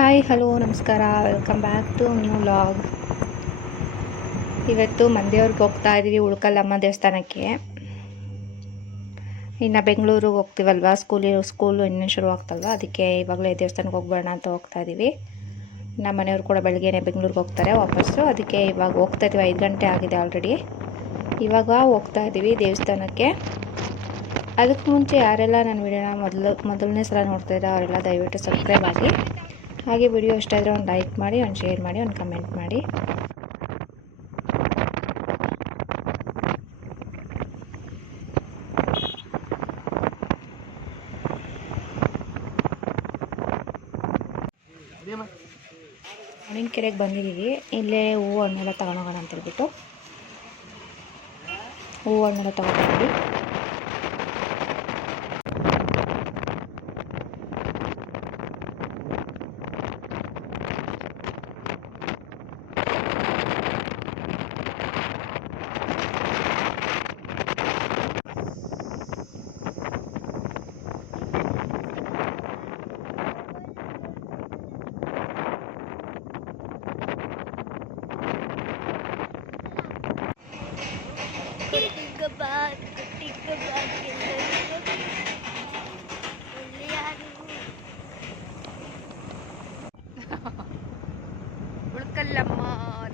Hi hello ನಮಸ್ಕಾರ, welcome back to new vlog. ಇವತ್ತು ಮಂದಿಯವ್ರಿಗೆ ಹೋಗ್ತಾ ಇದ್ದೀವಿ ಉಳ್ಕಲ್ಲಮ್ಮ ದೇವಸ್ಥಾನಕ್ಕೆ. ಇನ್ನು ಬೆಂಗಳೂರಿಗೆ ಹೋಗ್ತೀವಲ್ವ, ಸ್ಕೂಲು ಇನ್ನೂ ಶುರು ಆಗ್ತಲ್ವ, ಅದಕ್ಕೆ ಇವಾಗಲೇ ದೇವಸ್ಥಾನಕ್ಕೆ ಹೋಗ್ಬೇಡ ಅಂತ ಹೋಗ್ತಾ ಇದ್ದೀವಿ. ನಮ್ಮ ಮನೆಯವ್ರು ಕೂಡ ಬೆಳಗ್ಗೆನೇ ಬೆಂಗಳೂರಿಗೆ ಹೋಗ್ತಾರೆ ವಾಪಸ್ಸು, ಅದಕ್ಕೆ ಇವಾಗ ಹೋಗ್ತಾ ಇದ್ದೀವಿ. 5 ಗಂಟೆ ಆಗಿದೆ ಆಲ್ರೆಡಿ. ಇವಾಗ ಹೋಗ್ತಾ ಇದ್ದೀವಿ ದೇವಸ್ಥಾನಕ್ಕೆ. ಅದಕ್ಕೆ ಮುಂಚೆ ಯಾರೆಲ್ಲ ನನ್ನ ವಿಡಿಯೋನ ಮೊದಲನೇ ಸಲ ನೋಡ್ತಾ ಇದ್ದಾರೆ ಅವರೆಲ್ಲ ದಯವಿಟ್ಟು ಸಬ್ಸ್ಕ್ರೈಬ್ ಆಗಿ, ಹಾಗೆ ವಿಡಿಯೋ ಇಷ್ಟ ಆದರೆ ಒಂದು ಲೈಕ್ ಮಾಡಿ, ಒಂದು ಶೇರ್ ಮಾಡಿ, ಒಂದು ಕಮೆಂಟ್ ಮಾಡಿ. ಕೆರೆಗೆ ಬಂದಿದ್ದೀವಿ. ಇಲ್ಲೇ ಹೂವು ಹಣ್ಣೆಲ್ಲ ತಗೊಂಡೋಗೋಣ ಅಂತೇಳ್ಬಿಟ್ಟು ಹೂವು ಹಣ್ಣೆಲ್ಲ ತಗೊಂಡಿದ್ದೀವಿ. ಉಳ್ಕಲ್ಲಮ್ಮ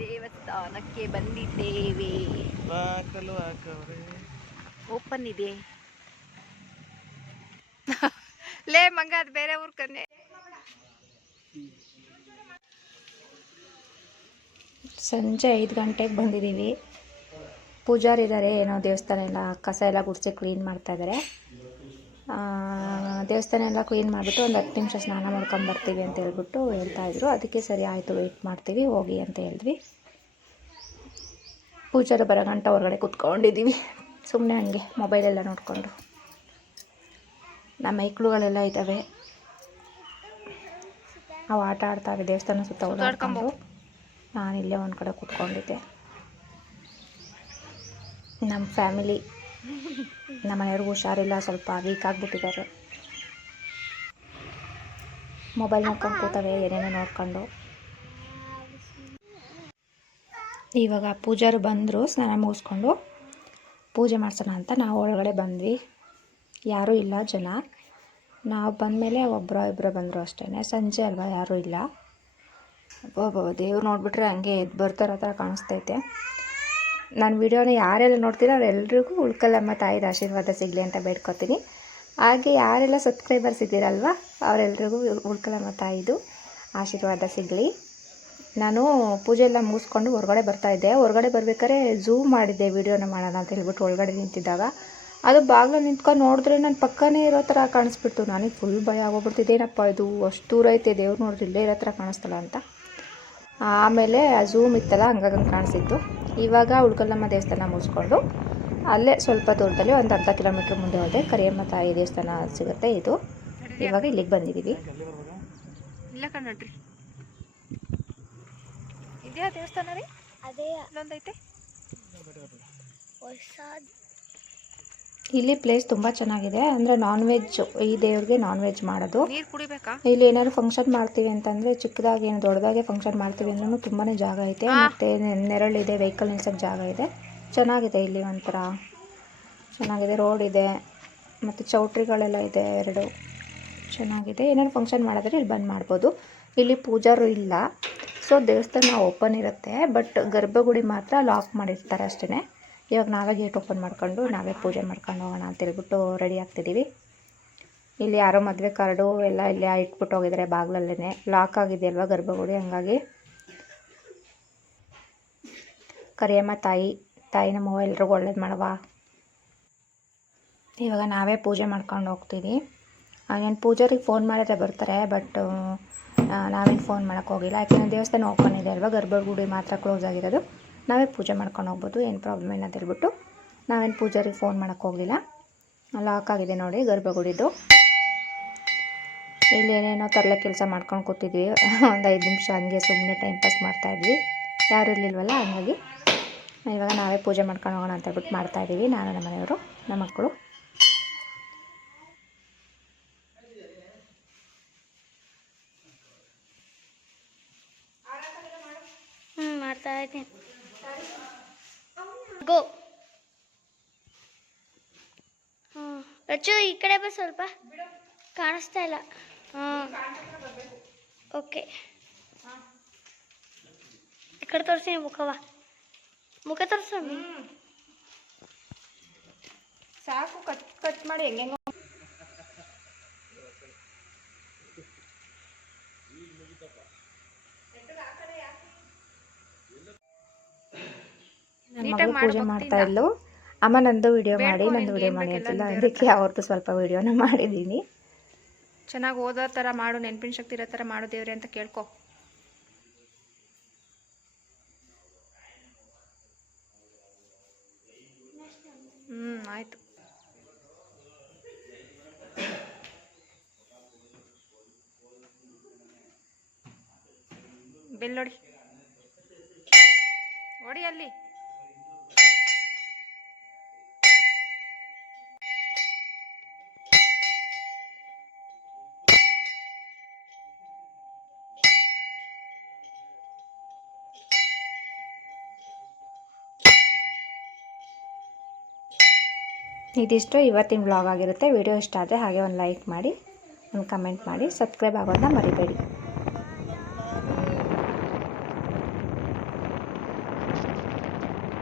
ದೇವಸ್ಥಾನಕ್ಕೆ ಬಂದಿದ್ದೇವೆ. ಓಪನ್ ಇದೆ. ಲೇ ಮಂಗ, ಅದು ಬೇರೆ ಊರ್ ಕನ್ನೆ. ಸಂಜೆ 5 ಗಂಟೆಗೆ ಬಂದಿದ್ದೀವಿ. ಪೂಜಾರಿ ಇದ್ದಾರೆ, ಏನೋ ದೇವಸ್ಥಾನ ಎಲ್ಲ ಕಸ ಎಲ್ಲ ಗುಡಿಸಿ ಕ್ಲೀನ್ ಮಾಡ್ತಾ ಇದ್ದಾರೆ. ದೇವಸ್ಥಾನ ಎಲ್ಲ ಕ್ಲೀನ್ ಮಾಡಿಬಿಟ್ಟು ಒಂದು 10 ನಿಮಿಷ ಸ್ನಾನ ಮಾಡ್ಕೊಂಬರ್ತೀವಿ ಅಂತ ಹೇಳ್ಬಿಟ್ಟು ಹೇಳ್ತಾಯಿದ್ರು. ಅದಕ್ಕೆ ಸರಿ ಆಯಿತು, ವೆಯ್ಟ್ ಮಾಡ್ತೀವಿ, ಹೋಗಿ ಅಂತ ಹೇಳಿದ್ವಿ. ಪೂಜಾರಿ ಬರೋ ಗಂಟೆ ಹೊರಗಡೆ ಕೂತ್ಕೊಂಡಿದ್ದೀವಿ ಸುಮ್ಮನೆ ಹಂಗೆ ಮೊಬೈಲೆಲ್ಲ ನೋಡಿಕೊಂಡು. ನಮ್ಮ ಮೈಕ್ಳುಗಳೆಲ್ಲ ಇದ್ದಾವೆ, ಅವು ಆಟ ಆಡ್ತಾವೆ ದೇವಸ್ಥಾನ ಸುತ್ತ ಓಡಾಡ್ಕೊಂಡು. ನಾನಿಲ್ಲೇ ಒಂದು ಕಡೆ ಕೂತ್ಕೊಂಡಿದ್ದೆ. ನಮ್ಮ ಫ್ಯಾಮಿಲಿ, ನಮ್ಮ ಮನೆಯವ್ರಿಗೂ ಹುಷಾರಿಲ್ಲ, ಸ್ವಲ್ಪ ವೀಕ್ ಆಗಿಬಿಟ್ಟಿದ್ದಾರೆ. ಮೊಬೈಲ್ ನೋಡ್ಕೊಂಡು ಕೂತವೆ, ಏನೇನೋ ನೋಡ್ಕೊಂಡು. ಇವಾಗ ಪೂಜಾರು ಬಂದರು, ಸ್ನಾನ ಮುಗಿಸ್ಕೊಂಡು ಪೂಜೆ ಮಾಡ್ಸೋಣ ಅಂತ ನಾವು ಒಳಗಡೆ ಬಂದ್ವಿ. ಯಾರೂ ಇಲ್ಲ ಜನ. ನಾವು ಬಂದಮೇಲೆ ಒಬ್ಬರು ಇಬ್ಬರು ಬಂದರು ಅಷ್ಟೇ. ಸಂಜೆ ಅಲ್ವಾ, ಯಾರೂ ಇಲ್ಲ. ದೇವ್ರು ನೋಡಿಬಿಟ್ರೆ ಹಂಗೆ ಎದ್ದು ಬರ್ತಾರೋ ಥರ ಕಾಣಿಸ್ತೈತೆ. ನಾನು ವಿಡಿಯೋನ ಯಾರೆಲ್ಲ ನೋಡ್ತೀರೋ ಅವರೆಲ್ಲರಿಗೂ ಉಳ್ಕಲ್ಲಮ್ಮ ತಾಯಿದ ಆಶೀರ್ವಾದ ಸಿಗಲಿ ಅಂತ ಬೇಡ್ಕೊತೀನಿ. ಹಾಗೆ ಯಾರೆಲ್ಲ ಸಬ್ಸ್ಕ್ರೈಬರ್ಸ್ ಇದ್ದೀರಲ್ವ ಅವರೆಲ್ರಿಗೂ ಉಳ್ಕಲ್ಲಮ್ಮ ತಾಯಿದು ಆಶೀರ್ವಾದ ಸಿಗಲಿ. ನಾನು ಪೂಜೆ ಎಲ್ಲ ಮುಗಿಸ್ಕೊಂಡು ಹೊರಗಡೆ ಬರ್ತಾಯಿದ್ದೆ. ಹೊರಗಡೆ ಬರ್ಬೇಕಾದ್ರೆ ಝೂಮ್ ಮಾಡಿದ್ದೆ ವಿಡಿಯೋನ ಮಾಡೋಣ ಅಂತ ಹೇಳ್ಬಿಟ್ಟು ಒಳಗಡೆ ನಿಂತಿದ್ದಾಗ. ಅದು ಬಾಗಿಲು ನಿಂತ್ಕೊಂಡು ನೋಡಿದ್ರೆ ನನ್ನ ಪಕ್ಕನೇ ಇರೋ ಥರ ಕಾಣಿಸ್ಬಿಡ್ತು. ನನಗೆ ಫುಲ್ ಭಯ ಆಗೋಗ್ಬಿಡ್ತಿದ್ದೇನಪ್ಪ, ಇದು ಅಷ್ಟು ದೂರ ಐತೆ, ದೇವ್ರು ನೋಡಿದ್ರೆ ಇಲ್ಲೇ ಇರೋ ಥರ ಕಾಣಿಸ್ತಲ್ಲ ಅಂತ. ಆಮೇಲೆ ಆ ಝೂಮ್ ಇತ್ತಲ್ಲ, ಹಂಗಾಗಿ ಕಾಣಿಸಿತ್ತು. ಇವಾಗ ಉಳ್ಕಲ್ಲಮ್ಮ ದೇವಸ್ಥಾನ ಮುಗಿಸ್ಕೊಂಡು ಅಲ್ಲೇ ಸ್ವಲ್ಪ ದೂರದಲ್ಲಿ ಒಂದು ಅರ್ಧ ಕಿಲೋಮೀಟ್ರ್ ಮುಂದೆ ಹೋದರೆ ಕರಿಯಮ್ಮ ತಾಯಿ ದೇವಸ್ಥಾನ ಸಿಗುತ್ತೆ. ಇದು ಇವಾಗ ಇಲ್ಲಿಗೆ ಬಂದಿದ್ದೀವಿ. ಇಲ್ಲ ಕಣ್ರಿ, ಇದೇ ದೇವಸ್ಥಾನ ರೀ, ಅದೇ ಇಲ್ಲೊಂದೈತೆ. ಇಲ್ಲಿ ಪ್ಲೇಸ್ ತುಂಬ ಚೆನ್ನಾಗಿದೆ. ಅಂದರೆ ನಾನ್ ವೆಜ್, ಈ ದೇವ್ರಿಗೆ ನಾನ್ ವೆಜ್ ಮಾಡೋದು. ಇಲ್ಲಿ ಏನಾದ್ರು ಫಂಕ್ಷನ್ ಮಾಡ್ತೀವಿ ಅಂತಂದರೆ, ಚಿಕ್ಕದಾಗಿ ಏನು ದೊಡ್ಡದಾಗೆ ಫಂಕ್ಷನ್ ಮಾಡ್ತೀವಿ ಅಂದ್ರೂ ತುಂಬಾ ಜಾಗ ಐತೆ. ಮತ್ತು ನೆರಳಿದೆ, ವೆಹಿಕಲ್ ನಿಲ್ಸೋಕ್ಕೆ ಜಾಗ ಇದೆ. ಚೆನ್ನಾಗಿದೆ. ಇಲ್ಲಿ ಒಂಥರ ಚೆನ್ನಾಗಿದೆ, ರೋಡ್ ಇದೆ, ಮತ್ತು ಚೌಟ್ರಿಗಳೆಲ್ಲ ಇದೆ 2. ಚೆನ್ನಾಗಿದೆ. ಏನಾದ್ರು ಫಂಕ್ಷನ್ ಮಾಡಿದ್ರೆ ಇಲ್ಲಿ ಬಂದು ಮಾಡ್ಬೋದು. ಇಲ್ಲಿ ಪೂಜಾರು ಇಲ್ಲ, ಸೊ ದೇವಸ್ಥಾನ ಓಪನ್ ಇರುತ್ತೆ, ಬಟ್ ಗರ್ಭಗುಡಿ ಮಾತ್ರ ಲಾಕ್ ಮಾಡಿರ್ತಾರೆ ಅಷ್ಟೇ. ಇವಾಗ ನಾವೇ ಗೇಟ್ ಓಪನ್ ಮಾಡ್ಕೊಂಡು ನಾವೇ ಪೂಜೆ ಮಾಡ್ಕೊಂಡು ಹೋಗೋಣ ಅಂತೇಳ್ಬಿಟ್ಟು ರೆಡಿ ಆಗ್ತಿದ್ದೀವಿ. ಇಲ್ಲಿ ಯಾರೋ ಮದುವೆ ಕಾರ್ಡು ಎಲ್ಲ ಇಲ್ಲೇ ಇಟ್ಬಿಟ್ಟು ಹೋಗಿದ್ದಾರೆ ಬಾಗಿಲಲ್ಲೇ. ಲಾಕ್ ಆಗಿದೆ ಅಲ್ವಾ ಗರ್ಭಗುಡಿ, ಹಂಗಾಗಿ. ಕರಿಯಮ್ಮ ತಾಯಿ ನಮ್ಮವ್ವ ಎಲ್ರಿಗೂ ಒಳ್ಳೇದು ಮಾಡವ. ಇವಾಗ ನಾವೇ ಪೂಜೆ ಮಾಡ್ಕೊಂಡು ಹೋಗ್ತೀವಿ. ಹಾಗೇನು ಪೂಜಾರಿಗೆ ಫೋನ್ ಮಾಡಿದ್ರೆ ಬರ್ತಾರೆ, ಬಟ್ ನಾವೇನು ಫೋನ್ ಮಾಡೋಕ್ಕೆ ಹೋಗಿಲ್ಲ. ಯಾಕೆಂದರೆ ದೇವಸ್ಥಾನ ಓಪನ್ ಇದೆ ಅಲ್ವಾ, ಗರ್ಭಗುಡಿ ಮಾತ್ರ ಕ್ಲೋಸ್ ಆಗಿರೋದು. ನಾವೇ ಪೂಜೆ ಮಾಡ್ಕೊಂಡು ಹೋಗ್ಬೋದು, ಏನು ಪ್ರಾಬ್ಲಮ್ ಇಲ್ಲ ಅಂತ ಹೇಳ್ಬಿಟ್ಟು ನಾವೇನು ಪೂಜಾರಿಗೆ ಫೋನ್ ಮಾಡೋಕ್ಕೆ ಹೋಗಲಿಲ್ಲ. ಲಾಕ್ ಆಗಿದೆ ನೋಡಿ ಗರ್ಭಗುಡಿದು. ಇಲ್ಲಿ ಏನೇನೋ ತರಲೆ ಕೆಲಸ ಮಾಡ್ಕೊಂಡು ಕೂತಿದ್ವಿ ಒಂದು 5 ನಿಮಿಷ, ಹಂಗೆ ಸುಮ್ಮನೆ ಟೈಮ್ ಪಾಸ್ ಮಾಡ್ತಾಯಿದ್ವಿ. ಯಾರೂ ಇರಲಿಲ್ವಲ್ಲ, ಹಂಗಾಗಿ ಇವಾಗ ನಾವೇ ಪೂಜೆ ಮಾಡ್ಕೊಂಡು ಹೋಗೋಣ ಅಂತ ಹೇಳ್ಬಿಟ್ಟು ಮಾಡ್ತಾಯಿದ್ದೀವಿ. ನಾನು, ನಮ್ಮ ಮನೆಯವರು, ನಮ್ಮ ಮಕ್ಕಳು. ಮಾಡ್ತಾ ಇದ್ದೀನಿ. ಗೋ. ರಚ್ಚು ಈ ಕಡೆ ಬಾ, ಸ್ವಲ್ಪ ಕಾಣಿಸ್ತಾ ಇಲ್ಲ. ಓಕೆ, ಈ ಕಡೆ ತೋರಿಸಿ ಮುಖ ತೋರಿಸು. ಸಾಕು, ಕಟ್ ಮಾಡಿ ಹೆಂಗೆ ಪೂಜೆ ಮಾಡ್ತಾ ಇದ್ಲು. ಅಮ್ಮ ನಂದು ವಿಡಿಯೋ ಮಾಡಿ ಅಂತಿಲ್ಲ, ಅದಕ್ಕೆ ಅವ್ರದ್ದು ಸ್ವಲ್ಪ ವಿಡಿಯೋನ ಮಾಡಿದ್ದೀನಿ. ಚೆನ್ನಾಗಿ ಓದೋ ಥರ ಮಾಡು, ನೆನಪಿನ ಶಕ್ತಿ ಇರೋ ಥರ ಮಾಡು ದೇವ್ರೆ ಅಂತ ಕೇಳ್ಕೊ. ಆಯಿತು. ಬೆಲ್ಲೊಡಿ ಹೊಡಿ ಅಲ್ಲಿ. ಇದಿಷ್ಟು ಇವತ್ತಿನ ವ್ಲಾಗ್ ಆಗಿರುತ್ತೆ. ವಿಡಿಯೋ ಇಷ್ಟ ಆದರೆ ಹಾಗೆ ಒಂದು ಲೈಕ್ ಮಾಡಿ, ಒಂದು ಕಮೆಂಟ್ ಮಾಡಿ, ಸಬ್ಸ್ಕ್ರೈಬ್ ಆಗೋದನ್ನ ಮರಿಬೇಡಿ.